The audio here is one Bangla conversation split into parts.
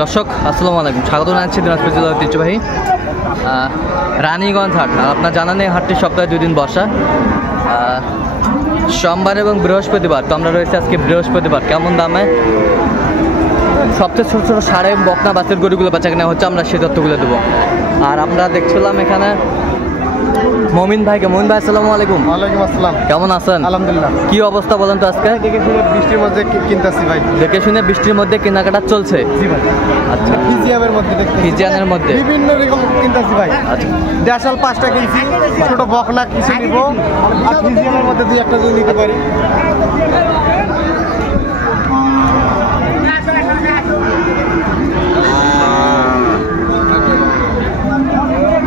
দর্শক আসসালামু আলাইকুম, স্বাগত জানাচ্ছি দিনাজপুর জেলার ঐতিহ্যবাহী রানীগঞ্জ হাট। আর আপনার জানা নেই, হাটটি সপ্তাহে 2 দিন বসা, সোমবার এবং বৃহস্পতিবার। তো আমরা রয়েছে আজকে বৃহস্পতিবার। কেমন দামে সবচেয়ে ছোটো ছোটো সাড়ে বকনা বাছুর গরুগুলো বেচা কেনা হচ্ছে, আমরা সেই তথ্যগুলো দেবো। আর আমরা দেখছিলাম এখানে মমিন ভাইকে। মমিন ভাই আসসালামু আলাইকুম। ওয়ালাইকুম আসসালাম। কেমন আছেন? আলহামদুলিল্লাহ। কি অবস্থা বলেন তো আজকে? দেখে শুনে বৃষ্টির মধ্যে কিনতেছি ভাই। দেখে শুনে বৃষ্টির মধ্যে কেনাকাটা চলছে? জি ভাই। আচ্ছা, ফিজিয়ামের মধ্যে দেখতে, ফিজিয়ানের মধ্যে বিভিন্ন রকম কিনতেছি ভাই। আচ্ছা, দেশাল 5টা কিনছি, ছোট বকনা কিছু নিব, আর ফিজিয়ামের মধ্যে 2-1টা যদি নিতে পারি।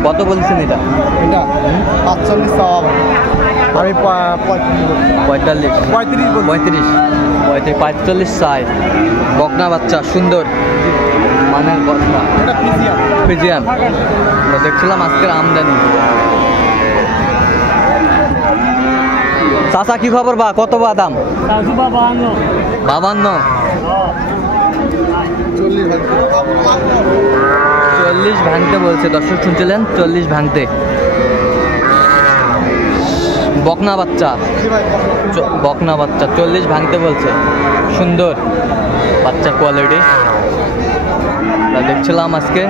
কত বলছেন এটা? এটা 45 চাওয়া ভাই, আমি 35 45 চাই। বকনা বাচ্চা সুন্দর মানের বকনা, এটা ফিজিয়ান। দেখছিলাম আজকের আমদানি। চাচা কি খবর বা? কত বা দাম? 52। 40 ভাঙতে বলছে, দর্শক শুনছিলেন, 40 ভাঙতে। বকনা বাচ্চা, বকনা বাচ্চা 40 ভাঙতে বলছে। সুন্দর বাচ্চা কোয়ালিটি দেখছিলাম আজকে।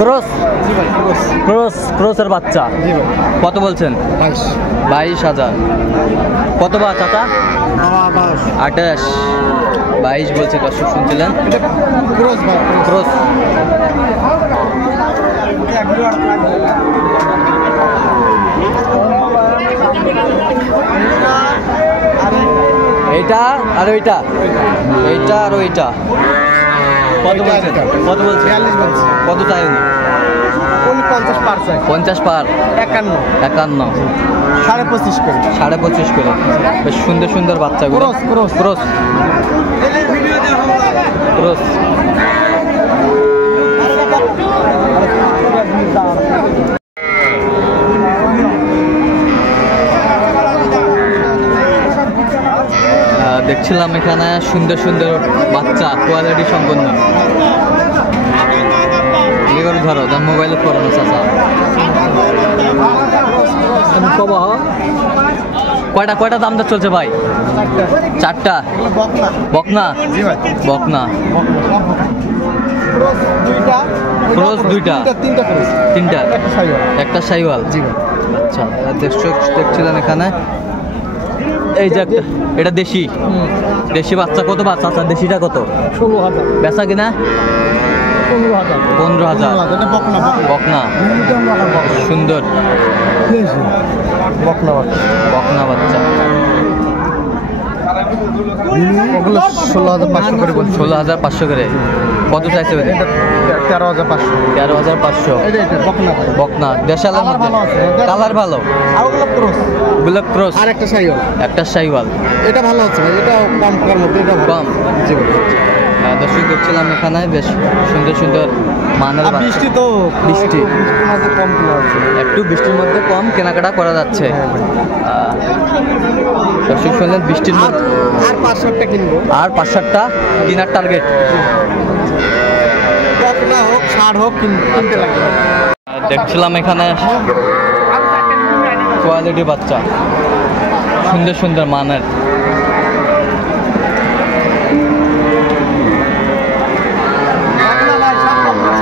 ক্রস, ক্রস, ক্রসের বাচ্চা। কত বলছেন? 22,000। কত বা চাচা? 28, 22 বলছে, দর্শক শুনছিলেন। ক্রস এইটা আর ওইটা, এইটা আর ওইটা। কত বলছে? কত বলছে? 42 বলছে। কত চাই উনি? 50 পার চাই। 50 পার। 51, 51, 25.5 করে। 25.5 করে। বেশ সুন্দর সুন্দর বাচ্চাগুলো। Cross, cross, cross, cross. দেখছিলাম এখানে সুন্দর সুন্দর বাচ্চা, কোয়ালিটি সম্পন্ন। এগুলো ধরো, যার মোবাইলে করানো চাচা। কয়টা কয়টা দাম দর চলছে ভাই? 4টা বকনা। বকনা ক্রস 2টা, 3টা, একটা সাইওয়াল। আচ্ছা, দেখছিলেন এখানে। এই যে এটা দেশি, দেশি বাচ্চা। কত বাচ্চা? আচ্ছা, দেশিটা কত? 16,000 বেচা কিনা? 15,000। বকনা সুন্দর বকনা বকনা বাচ্চা। ওগুলো 16,500 করে বলছি। 16,500 করে। কত চাইছে? 13,500। 13,500। বকনা বকনা দেশালের মধ্যে, কালার ভালো। আর ওগুলো ক্রস, ওগুলো ক্রস। আর একটা সাইওয়াল। একটা সাইওয়াল। এটা ভালো আছে ভাই, এটা কম টাকার মধ্যে, এটা কম। জি ভাই। দর্শক দেখছিলাম এখানে বেশ সুন্দর সুন্দর মানের বাচ্চা। বৃষ্টি তো, বৃষ্টির মধ্যে কম কিনা হচ্ছে, একটু বৃষ্টির মধ্যে কম কেনাকাটা করা যাচ্ছে। দর্শক শুনলেন, বৃষ্টির মধ্যে। আর 5-7টা কিনবো, আর 5-7টা কেনার টার্গেট। বকনা হোক, ষাঁড় হোক, কিনতে লাগবে। দেখছিলাম এখানে কোয়ালিটি বাচ্চা, সুন্দর সুন্দর মানের।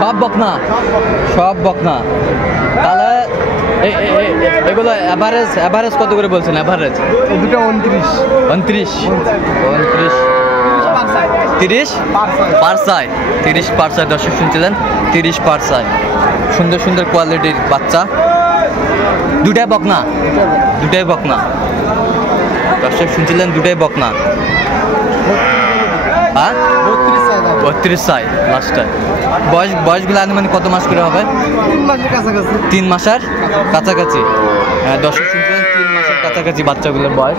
সব বকনা, সব বকনা। তাহলে এগুলো অ্যাভারেজ কত করে বলছেন? অ্যাভারেজ দুটো 29, 30 পার চাই। 30 পার চাই। দর্শক শুনছিলেন, 30 পার চাই। সুন্দর সুন্দর কোয়ালিটির বাচ্চা। 2টাই বকনা, 2টাই বকনা। দর্শক শুনছিলেন, 2টাই বকনা। হ্যাঁ, 32 চাই লাস্টে। বয়সগুলো আনুমানিক কত মাস করে হবে? 3 মাসের কাছাকাছি। 3 মাসের কাছাকাছি। দর্শক শুনছিলেন, 3 মাসের কাছাকাছি বাচ্চাগুলোর বয়স।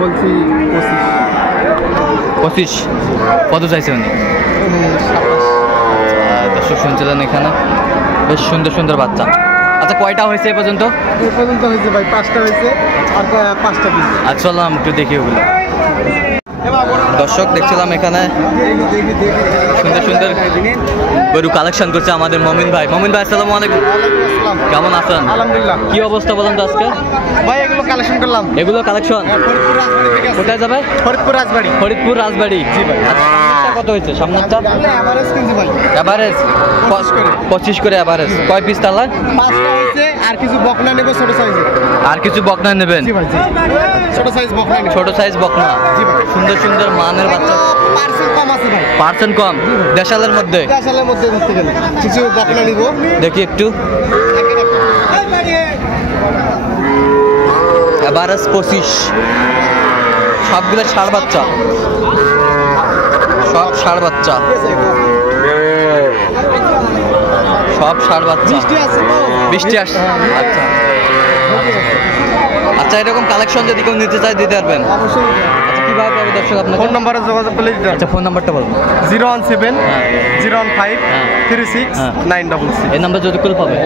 বলছি 25। কত চাইছে উনি? দর্শক শুনছিলেন এখানে বেশ সুন্দর সুন্দর বাচ্চা। আচ্ছা কয়টা হয়েছে এ পর্যন্ত? এই পর্যন্ত হয়েছে ভাই 5টা হয়েছে আর 5টা পিস। আচ্ছা চললাম একটু দেখি ওগুলো। দর্শক দেখছিলাম এখানে সুন্দর সুন্দর গরু কালেকশন করছে আমাদের মমিন ভাই। মমিন ভাই আসসালামু আলাইকুম, কেমন আছেন? আলহামদুলিল্লাহ। কি অবস্থা বলেন তো আজকে? ভাই এগুলো কালেকশন করলাম। এগুলো কালেকশন ফরিদপুর রাজবাড়ি থেকে আসছে। কোথায় যাবে? ফরিদপুর রাজবাড়ি। ফরিদপুর রাজবাড়ি। জি ভাই। আচ্ছা সামনেরটা কত হয়েছে? সামনেরটা এভারেজ কিনছি ভাই। এভারেজ 25 করে। 25 করে এভারেজ। কয় পিস তালা? 5টা হয়েছে আর কিছু বকনা নেব ছোট সাইজের। আর কিছু বকনা নেবেন? জি ভাই জি। ছোট সাইজ বকনা নেব। ছোট সাইজ বকনা। জি ভাই। সুন্দর সুন্দর মানের বাচ্চা। পার্সেন্ট কম আছে ভাই। পার্সেন্ট কম দেশালের মধ্যে। আসলে মধ্যে ধরতে গেলে কিছু বকনা নিব। দেখি একটু এভারেজ 25, সবগুলো ষাঁড় বাচ্চা, সব ষাঁড় বাচ্চা, সব ষাঁড় বাচ্চা। মিষ্টি আছে তো? বৃষ্টি আসছে। আচ্ছা আচ্ছা এরকম কালেকশন যদি কেউ নিতে চায় দিতে পারবেন? অবশ্যই। আচ্ছা কিভাবে পাবে দর্শক আপনাকে? ফোন নম্বরে যোগাযোগ করলে দিতে আচ্ছা ফোন নাম্বারটা বলুন। 017 হ্যাঁ। 015 হ্যাঁ। 36 হ্যাঁ। 966। এই নাম্বার যদি করে পাবে।